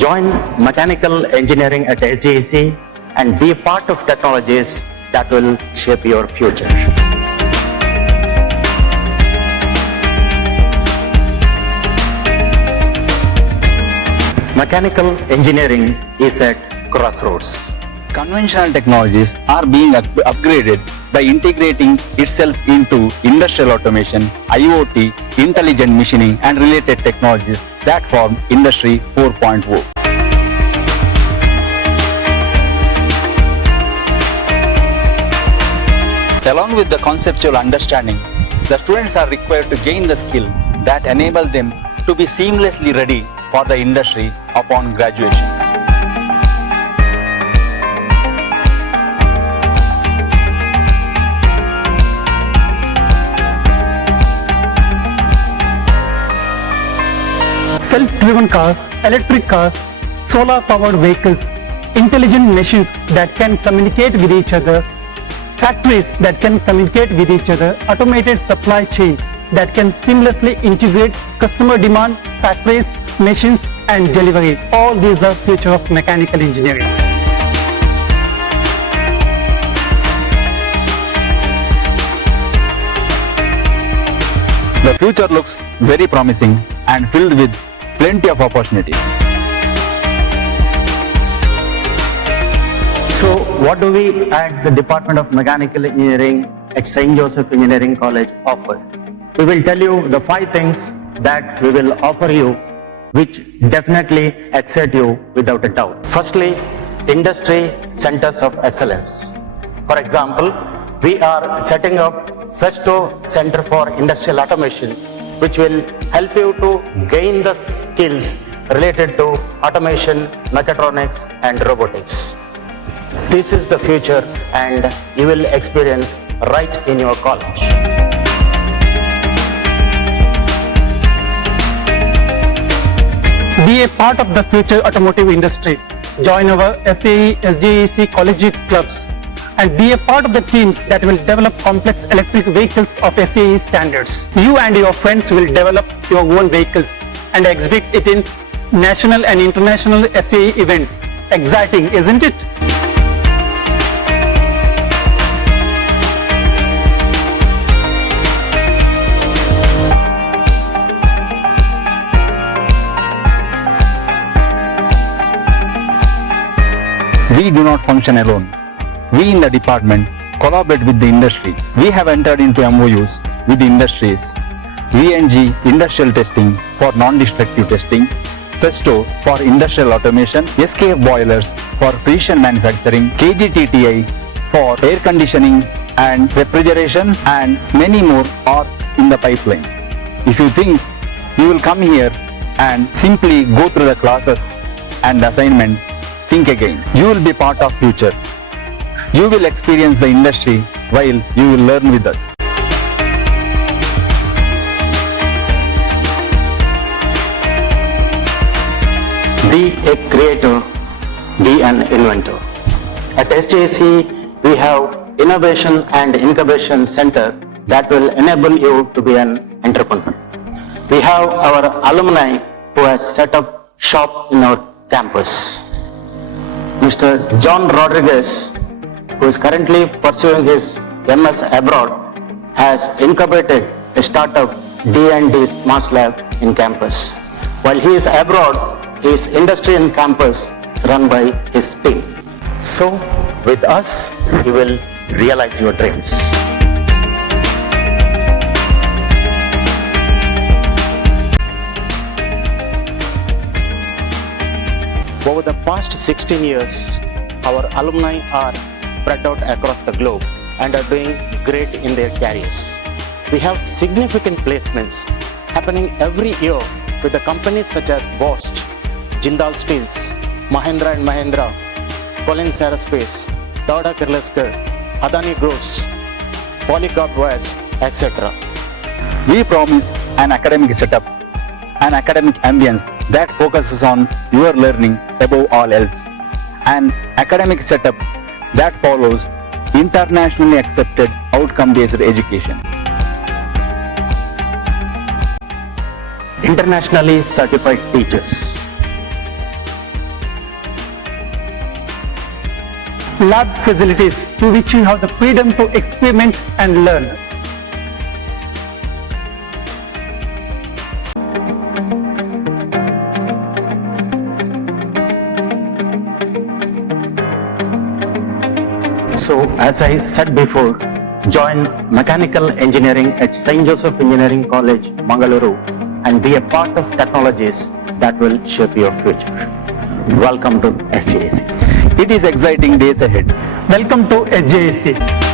Join mechanical engineering at SJEC and be a part of technologies that will shape your future. Mechanical engineering is at crossroads. Conventional technologies are being upgraded by integrating itself into industrial automation, IoT, intelligent machining and related technologies that form Industry 4.0. Along with the conceptual understanding, the students are required to gain the skill that enable them to be seamlessly ready for the industry upon graduation. Self-driven cars, electric cars, solar-powered vehicles, intelligent machines that can communicate with each other, factories that can communicate with each other, automated supply chain that can seamlessly integrate customer demand, factories, machines and delivery. All these are future of mechanical engineering. The future looks very promising and filled with plenty of opportunities. So what do we at the Department of Mechanical Engineering at St. Joseph Engineering College offer? We will tell you the 5 things that we will offer you which definitely excite you without a doubt. Firstly, industry centers of excellence. For example, we are setting up Festo Center for Industrial Automation, which will help you to gain the skills related to automation, mechatronics and robotics. This is the future and you will experience right in your college. Be a part of the future automotive industry. Join our SAE, SJEC collegiate clubs and be a part of the teams that will develop complex electric vehicles of SAE standards. You and your friends will develop your own vehicles and exhibit it in national and international SAE events. Exciting, isn't it? We do not function alone. We in the department collaborate with the industries. We have entered into MOUs with the industries. VNG Industrial Testing for non-destructive testing, Festo for industrial automation, SKF Boilers for precision manufacturing, KGTTI for air conditioning and refrigeration, and many more are in the pipeline. If you think you will come here and simply go through the classes and assignment, think again. You will be part of future. You will experience the industry while you will learn with us. Be a creator, be an inventor. At SJC, we have Innovation and Incubation Center that will enable you to be an entrepreneur. We have our alumni who has set up shop in our campus. Mr. John Rodriguez, who is currently pursuing his MS abroad, has incubated a startup D&D Smart Lab in campus. While he is abroad, his industry in campus is run by his team. So, with us, you will realize your dreams. Over the past 16 years, our alumni are spread out across the globe and are doing great in their careers. We have significant placements happening every year with the companies such as Bosch, Jindal Steels, Mahindra & Mahindra, Collins Aerospace, Tata Kirloskar, Adani Gross, Polycarb Wires, etc. We promise an academic setup, an academic ambience that focuses on your learning above all else, an academic setup that follows internationally accepted outcome-based education. Internationally certified teachers, lab facilities to which you have the freedom to experiment and learn. So, as I said before, join mechanical engineering at St. Joseph Engineering College, Mangaluru, and be a part of technologies that will shape your future. Welcome to SJAC. It is exciting days ahead. Welcome to SJSC.